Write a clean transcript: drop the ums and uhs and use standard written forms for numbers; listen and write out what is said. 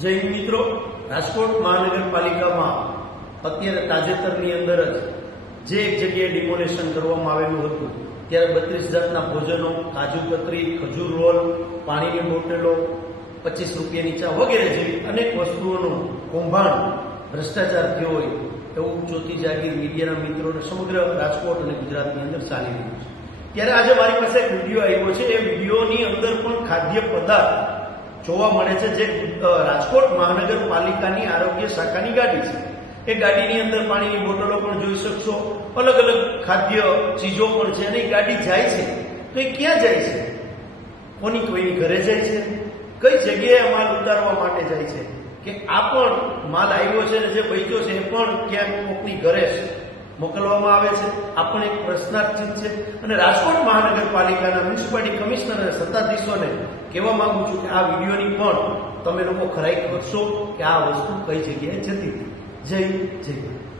જય હિન્દ મિત્રો, રાજકોટ મહાનગરપાલિકામાં અત્યારે તાજેતરની અંદર જ જે એક જગ્યાએ ડિમોલેશન કરવામાં આવેલું હતું ત્યારે 32 જાતના ભોજનો, કાજુ કતરી, ખજૂર રોલ, પાણીની બોટલો, 25 રૂપિયાની ચા વગેરે જેવી અનેક વસ્તુઓનું કૌભાંડ, ભ્રષ્ટાચાર થયો હોય એવું ચોથી જાગીર મીડિયાના મિત્રોને સમગ્ર રાજકોટ અને ગુજરાતની અંદર ચાલી રહ્યું છે। ત્યારે આજે મારી પાસે એક વિડીયો આવ્યો છે। એ વિડીયોની અંદર પણ ખાદ્ય પદાર્થ જોવા મળે છે જે રાજકોટ મહાનગરપાલિકાની આરોગ્ય શાખાની ગાડી છે। એ ગાડીની અંદર પાણીની બોટલો પણ જોઈ શકશો, અલગ અલગ ખાદ્ય ચીજો પણ છે અને એ ગાડી જાય છે તો એ ક્યાં જાય છે? કોઈની ઘરે જાય છે? કઈ જગ્યાએ માલ ઉતારવા માટે જાય છે? કે આ પણ માલ આવ્યો છે ને જે બચ્યો છે એ પણ ક્યાંક કોકની ઘરે મોકલવામાં આવે છે? આ પણ એક પ્રશ્નાર્થિત છે અને રાજકોટ મહાનગરપાલિકાના મ્યુનિસિપાલિટી કમિશનર અને સત્તાધીશોને કહેવા માંગુ છું કે આ વિડીયોની પણ તમે લોકો ખરાઈ કરશો કે આ વસ્તુ કઈ જગ્યાએ જતી હતી। જય હિન્દ, જય ભારત।